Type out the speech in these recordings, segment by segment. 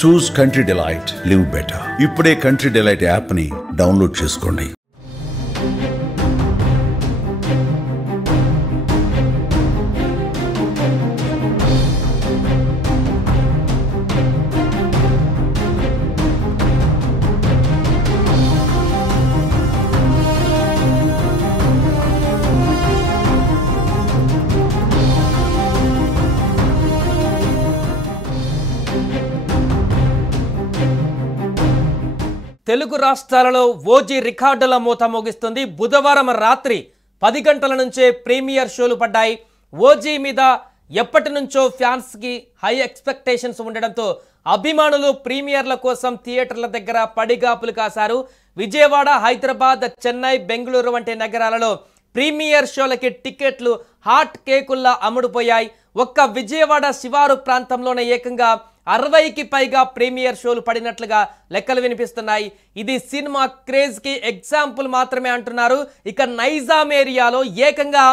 చూస్ country delight, live better. ఇప్పుడే country delight app ని download చేసుకోండి. తెలుగు రాష్ట్రాలలో ఓజీ రికార్డుల మూత మోగిస్తుంది. బుధవారం రాత్రి 10 గంటల నుంచే ప్రీమియర్ షోలు పడ్డాయి. ఓజీ మీద ఎప్పటి నుంచో ఫ్యాన్స్కి హై ఎక్స్పెక్టేషన్స్ ఉండడంతో అభిమానులు ప్రీమియర్ల కోసం థియేటర్ల దగ్గర పడిగాపులు కాశారు. విజయవాడ, హైదరాబాద్, చెన్నై, బెంగళూరు వంటి నగరాలలో ప్రీమియర్ షోలకి టికెట్లు హాట్ కేకుల్లా అమ్ముడుపోయాయి. ఒక్క విజయవాడ శివారు ప్రాంతంలోనే ఏకంగా 60కి పైగా ప్రీమియర్ షోలు పడినట్లుగా లెక్కలు వినిపిస్తున్నాయి. ఇది సినిమా క్రేజ్కి ఎగ్జాంపుల్ మాత్రమే అంటున్నారు. ఇక నైజాం ఏరియాలో ఏకంగా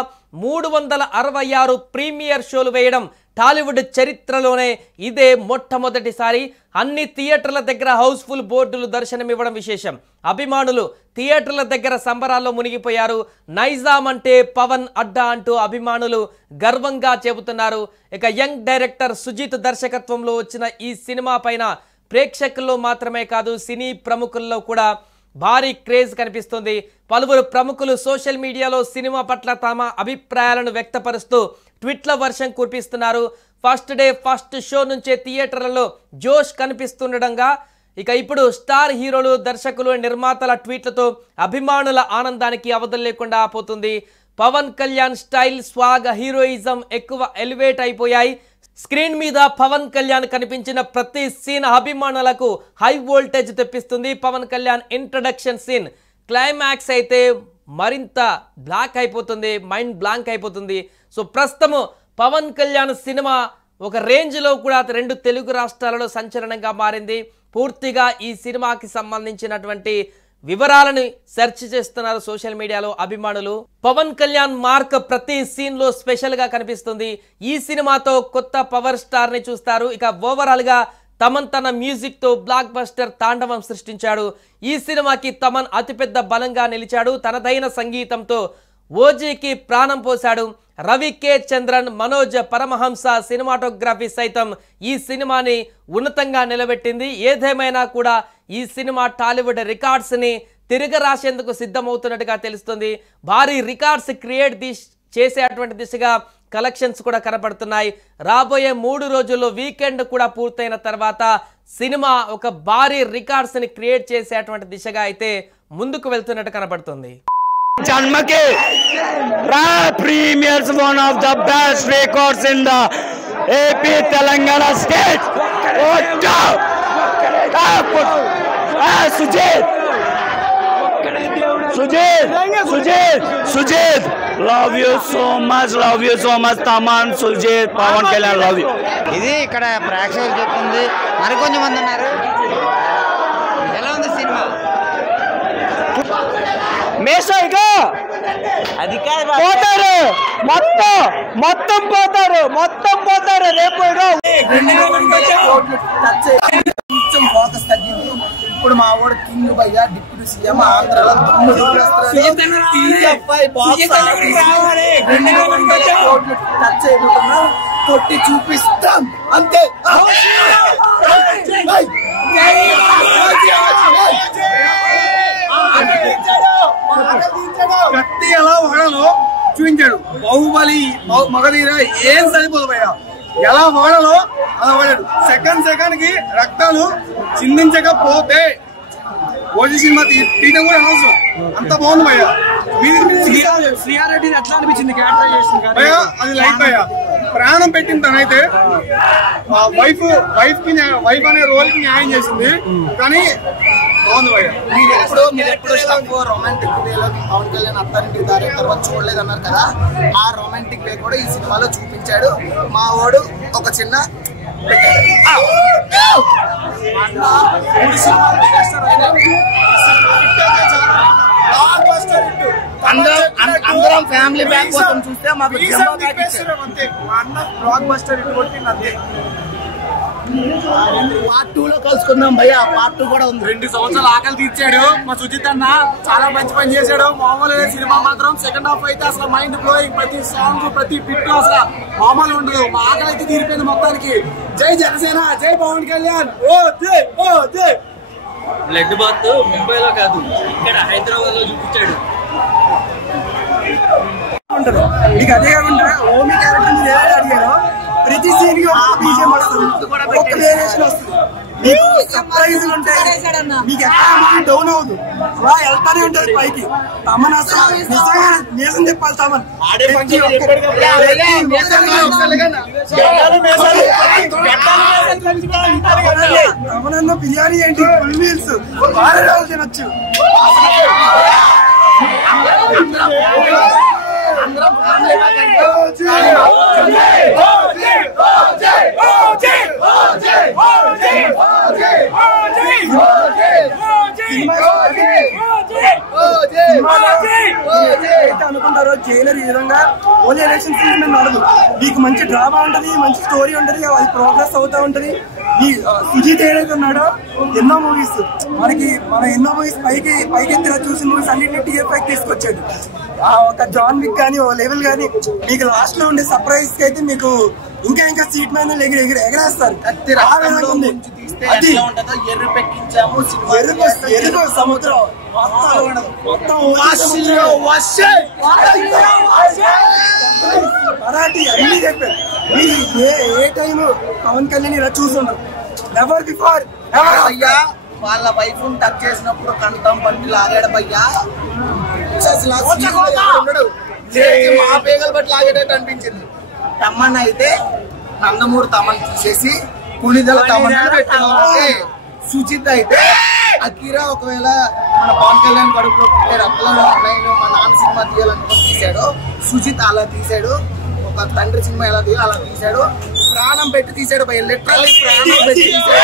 366 ప్రీమియర్ షోలు వేయడం టాలీవుడ్ చరిత్రలోనే ఇదే మొట్టమొదటిసారి. అన్ని థియేటర్ల దగ్గర హౌస్ఫుల్ బోర్డులు దర్శనమివ్వడం విశేషం. అభిమానులు థియేటర్ల దగ్గర సంబరాల్లో మునిగిపోయారు. నైజాం అంటే పవన్ అడ్డా అంటూ అభిమానులు గర్వంగా చెబుతున్నారు. ఇక యంగ్ డైరెక్టర్ సుజిత్ దర్శకత్వంలో వచ్చిన ఈ సినిమా పైన ప్రేక్షకుల్లో మాత్రమే కాదు సినీ ప్రముఖుల్లో కూడా భారీ క్రేజ్ కనిపిస్తుంది. పలువురు ప్రముఖులు సోషల్ మీడియాలో సినిమా పట్ల తమ అభిప్రాయాలను వ్యక్తపరుస్తూ ట్వీట్ల వర్షం కురిపిస్తున్నారు. ఫస్ట్ డే ఫస్ట్ షో నుంచే థియేటర్లలో జోష్ కనిపిస్తుండగా ఇక ఇప్పుడు స్టార్ హీరోలు, దర్శకులు, నిర్మాతల ట్వీట్లతో అభిమానుల ఆనందానికి అవధులు లేకుండా పోతుంది. Pawan Kalyan style, swag, heroism ఎక్కువ ఎలివేట్ అయిపోయాయి. స్క్రీన్ మీద పవన్ కళ్యాణ్ కనిపించిన ప్రతి సీన్ అభిమానులకు హై వోల్టేజ్ తెప్పిస్తుంది. Pawan Kalyan introduction scene climax అయితే మరింత బ్లాక్ అయిపోతుంది, మైండ్ బ్లాంక్ అయిపోతుంది. సో ప్రస్తుతము పవన్ కళ్యాణ్ సినిమా ఒక రేంజ్లో కూడా 2 తెలుగు రాష్ట్రాలలో సంచలనంగా మారింది. పూర్తిగా ఈ సినిమాకి సంబంధించినటువంటి వివరాలను సెర్చ్ చేస్తున్నారు సోషల్ మీడియాలో అభిమానులు. పవన్ కళ్యాణ్ మార్క్ ప్రతి సీన్ లో స్పెషల్ గా కనిపిస్తుంది. ఈ సినిమాతో కొత్త పవర్ స్టార్ ని చూస్తారు. ఇక ఓవరాల్ గా తమన్ తన మ్యూజిక్ తో బ్లాక్ బస్టర్ తాండవం సృష్టించాడు. ఈ సినిమాకి తమన్ అతిపెద్ద బలంగా నిలిచాడు. తనదైన సంగీతంతో ఓజీకి ప్రాణం పోశాడు. రవి కే చంద్రన్, మనోజ్ పరమహంస సినిమాటోగ్రఫీ సైతం ఈ సినిమాని ఉన్నతంగా నిలబెట్టింది. ఏదేమైనా కూడా ఈ సినిమా టాలీవుడ్ రికార్డ్స్ని తిరగరాసేందుకు సిద్ధమవుతున్నట్టుగా తెలుస్తుంది. భారీ రికార్డ్స్ క్రియేట్ చేసేటువంటి దిశగా కలెక్షన్స్ కూడా కనపడుతున్నాయి. రాబోయే 3 రోజుల్లో వీకెండ్ కూడా పూర్తయిన తర్వాత సినిమా ఒక భారీ రికార్డ్స్ని క్రియేట్ చేసేటువంటి దిశగా అయితే ముందుకు వెళ్తున్నట్టు కనపడుతుంది. Janmake premieres one of the best records in the AP Telangana state. Sujit, love you so much, Taman, Sujit, Pawan Kalyan, love you. ఇది ఇక్కడ ప్రేక్షకులు చెప్తుంది. మరికొంచెం మంది ఉన్నారు. ఎలా ఉంది సినిమా? మేషాయిగా అది పోతారు, మొత్తం పోతారు రేపు. కొంచెం ఫోకస్ తగ్గింది. ఇప్పుడు మా వాడు కింగ్ భయ్య, డిప్యూటీ సీఎం, ఆంధ్రాలో టచ్ అయిపోతున్నా, కొట్టి చూపిస్తాం అంతే. కత్తి ఎలా వాడాలో చూపించాడు. బాహుబలి, మగధీర ఏం సరిపోదు భయ్య. ఎలా వాడాలో అలా వాడాడు. సెకండ్ కి రక్తాలు చిందించకపోతే ఓజీ సినిమా తీయడం కూడా అవసరం. అంత బాగుంది భయ్య. శ్రీయారెడ్డి ఎట్లా అనిపించింది భయ్య? అది లైఫ్ భయ్య. ప్రాణం పెట్టిన తనైతే వైఫ్ అనే రోల్ కి న్యాయం చేసింది. కానీ బాగుంది భయ్య. మీరు ఎప్పుడు తక్కువ రొమాంటిక్ వేలో పవన్ కళ్యాణ్ అత్తారింటికి దారి తర్వాత చూడలేదు అన్నారు కదా, ఆ రొమాంటిక్ వే కూడా ఈ సినిమాలో చూపించాడు. మా వాడు ఒక చిన్న అందరం ఫ్యామిలీ బ్యాక్ కోసం చూస్తే మాకు అంతే. మా అన్న బ్లాక్ బస్టర్ ఇటు కొట్టింది అంతే. పార్ట్ 2 లో కలుసుకుందాం భయ్యా. పార్ట్ 2 కూడా ఉంది. 2 సంవత్సరాలు ఆకలి తీర్చాడు మా సుజిత్ అన్న. చాలా మంచి పని చేశాడు. మామూలు సినిమా మాత్రం సెకండ్ హాఫ్ అయితే అసలు మైండ్ బ్లోయింగ్. ప్రతి సాంగ్ ప్రతి పిట్ అసలు మామూలు ఉండదు. మా ఆకలి అయితే తీరిపోయింది మొత్తానికి. జై జనసేన, జై పవన్ కళ్యాణ్. ఓ జై, ఓ జై. బ్లడ్ బాత్ ముంబైలో కాదు, ఇక్కడ హైదరాబాద్ లో చూపించాడు. మీకు అదే కాకుండా ఓమి క్యారెక్టర్ మీరు ఏదైనా అడిగారో ప్రతి సీన్ కి ఒక బీజిఎం వస్తుంది, ఒక వేరియేషన్ వస్తుంది. మీకు సర్ప్రైజ్లు ఉంటాయి. మీకు ఎక్కడ డౌన్ అవ్వదు, అలా వెళ్తానే ఉంటది పైకి. తమన్ అసలు నిజంగా నేసం చెప్పాలి. తమన్ తమనన్న బిర్యానీ ఏంటి ఫుల్ మీల్స్ వారం రోజులు తినొచ్చు. అనుకుంటారో జైలర్ ఈ విధంగా ఓన్లీ ఎలక్షన్ సీజన్ నడదు. మీకు మంచి డ్రామా ఉంటది, మంచి స్టోరీ ఉంటది, అది ప్రోగ్రెస్ అవుతా ఉంటది. ఈ సుజిత్ ఏదైతే ఉన్నాడో ఎన్నో మూవీస్ మన ఎన్నో మూవీస్ పైకెత్తిగా చూసిన మూవీస్ అన్నింటినీ టీఎఫ్ఐ తీసుకొచ్చాడు. ఒక జాన్ విక్ కానీ ఓ లెవెల్ కానీ మీకు లాస్ట్ లో ఉండే సర్ప్రైజ్ కి అయితే మీకు ఇంకా సీట్ మీద ఎగరేస్తారు. ఎరుపు సముద్రం మొత్తం మరాఠీ అన్ని చెప్పారు. మీరు ఏ టైం పవన్ కళ్యాణ్ ఇలా చూసుండ్రు. నెవర్ బిఫోర్ అయ్యా వాళ్ళ వైఫ్ టచ్ చేసినప్పుడు కంఠం పట్టి లాగాడు భయ్యా. మా పేగలు బట్టి లాగేటట్టు అనిపించింది. తమ్మన్ అయితే నందమూరి తమన్ తీసేసి పులిదల తమన్ పెట్టాలి. సుచిత్ అయితే అకీరా ఒకవేళ మన పవన్ కళ్యాణ్ కడుపులో పుట్టే రత్న నేను మా నాన్న సినిమా తీయాలనుకుని తీశాడు. సుజిత్ అలా తీశాడు. ఒక తండ్రి సినిమా ఎలా తీయాలి అలా తీశాడు. ప్రాణం పెట్టి తీశాడు భయ, లిటరల్లీ ప్రాణం పెట్టి తీశాడు.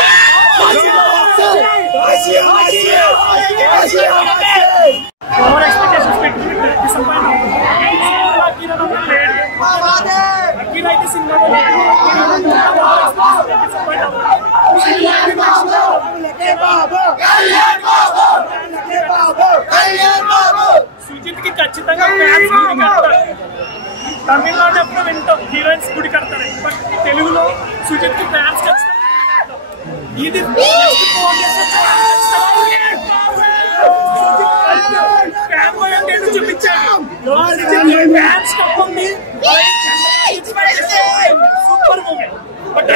సుజిత్ కి ఖచ్చితంగా తమిళనాడు ఎప్పుడు వింటాం హీరోయిన్స్ గుడి కడతారు, బట్ తెలుగులో సుజిత్ కి ఫ్యాన్స్ ఇది చూపించాడు. ఫ్యాన్స్ కప్పుంది సూపర్ మూవీ. బట్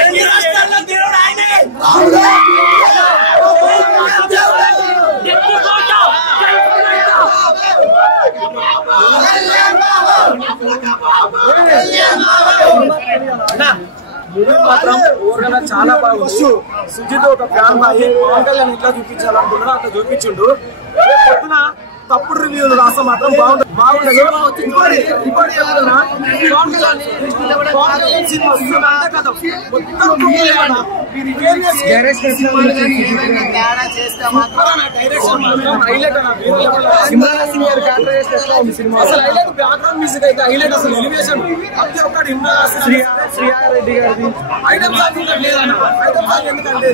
మాత్రం ఓర్గా చాలా బాగుంది. సుజిత్ ఒక ఫ్యాన్ బాయ్ పవన్ కళ్యాణ్ ఇట్లా చూపించాలనుకున్నాడు, అట్లా చూపించిండు. పొద్దున తప్పుడు రివ్యూలు రాస్తా మాత్రం బాగుంటుంది. బ్యాక్గ్రౌండ్ మ్యూజిక్ అయితే హైలైట్. అసలు ఎలివేషన్ ప్రతి ఒక్కటి శ్రీయారెడ్డి గారిది ఐటమ్ సాంగ్ లేదన్న. ఐటమ్ సాంగ్ ఎందుకంటే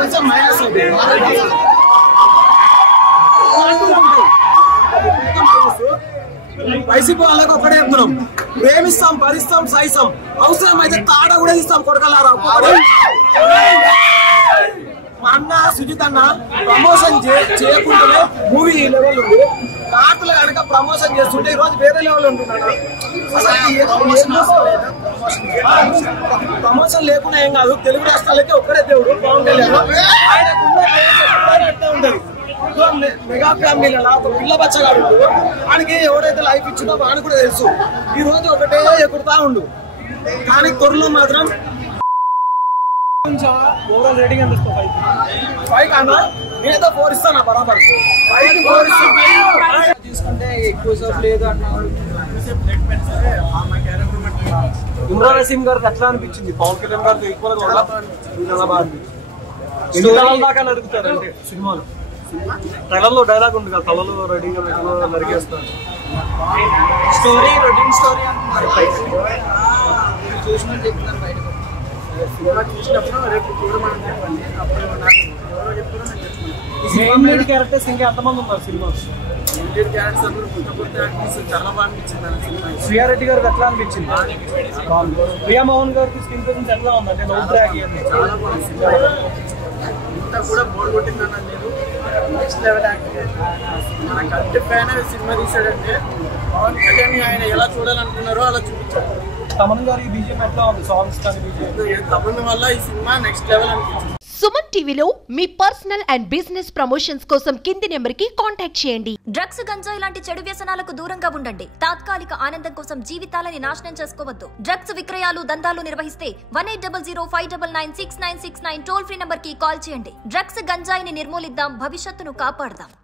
కొంచెం మైనస్ అవుతుంది. వైసీపీ వాళ్ళకి ఒకటే చెప్తున్నాం, ప్రేమిస్తాం, భరిస్తాం, సహిస్తాం, అవసరం అయితే తాడ కూడా ఇస్తాం. కొడకలారా మా అన్న సుజిత్ అన్న ప్రమోషన్ చేయకుండానే మూవీ లెవెల్ ఉంది. కాకులు కనుక ప్రమోషన్ చేస్తుంటే ఈ రోజు వేరే లెవెల్ ఉంటున్నాడు. ప్రమోషన్ లేకుండా ఏం కాదు. తెలుగు రాష్ట్రాలకి ఒక్కడే దేవుడు పవన్ కళ్యాణ్. ఆయనకున్న ఉంటది. మెగా ఫ్యామిలీలో ఒక పిల్ల బచ్చగాడు వానికి ఎవడైతే లైఫ్ ఇచ్చిందో వాడిని కూడా తెలుసు. ఈ రోజు ఒకటే ఎగురుతా ఉండు, కానీ త్వరలో మాత్రం ఓవరాల్ రేటింగ్ ఎంత ఇస్తాను? 5 కానా? నేనైతే 4 ఇస్తాను. బరాబర్ 5 తీసుకుంటే ఎక్కువ సేపు లేదు అన్నాడు. ఇమ్రాన్ హసీమ్ గారికి ఎట్లా అనిపించింది? పవన్ కళ్యాణ్ గారికి ఈక్వల్ గా దాకా నడుగుతారు అంటే సినిమాలో. ట్రైలర్లో డైలాగ్ ఉంది కదా, తలలో రెడీగా నరికేస్తాను. స్టోరీ రొటీన్ స్టోరీ అంటున్నారు. చూసినట్టు చెప్తున్నారు బయటకు. సినిమా చూసినప్పుడు రేపు చూడమని చెప్పండి. అప్పుడు నాకు ఎవరో చెప్తారో నేను చెప్తున్నాను. మెయిన్ క్యారెక్టర్స్ ఇంకా ఎంతమంది ఉన్నారు సినిమా? ఇండియన్ క్యారెక్టర్స్ అందరూ కొత్త యాక్టర్స్ చాలా బాగా అనిపించింది ఆ సినిమా. శ్రీయారెడ్డి గారికి ఎట్లా అనిపించింది? ప్రియా మోహన్ గారికి స్క్రీన్ ప్రెజెన్స్ ఎట్లా ఉందంటే చాలా బాగుంది. ఇంత కూడా బోర్ కొట్టిందన్న లేదు. Next level acting. మన కంటి ఫ్యాన్ సినిమా తీసాడంటే పవన్ కళ్యాణ్ ఆయన ఎలా చూడాలనుకున్నారో అలా చూపించారు. తమన్ గారి బీజిఎం ఎట్లా ఉంది? సాంగ్స్ కానీ బీజిఎం తమన్ వల్ల ఈ సినిమా నెక్స్ట్ లెవెల్ అనిపించింది. సుమన్ టీవీలో మీ పర్సనల్ అండ్ బిజినెస్ ప్రమోషన్స్ కోసం కింది నెంబర్ కి కాంటాక్ట్ చేయండి. డ్రగ్స్, గంజాయి లాంటి చెడు వ్యసనాలకు దూరంగా ఉండండి. తాత్కాలిక ఆనందం కోసం జీవితాలని నాశనం చేసుకోవద్దు. డ్రగ్స్ విక్రయాలు, దందాలు నిర్వహిస్తే 1800599696 టోల్ ఫ్రీ నంబర్ కి కాల్ చేయండి. డ్రగ్స్, గంజాయిని నిర్మూలిద్దాం, భవిష్యత్తును కాపాడదాం.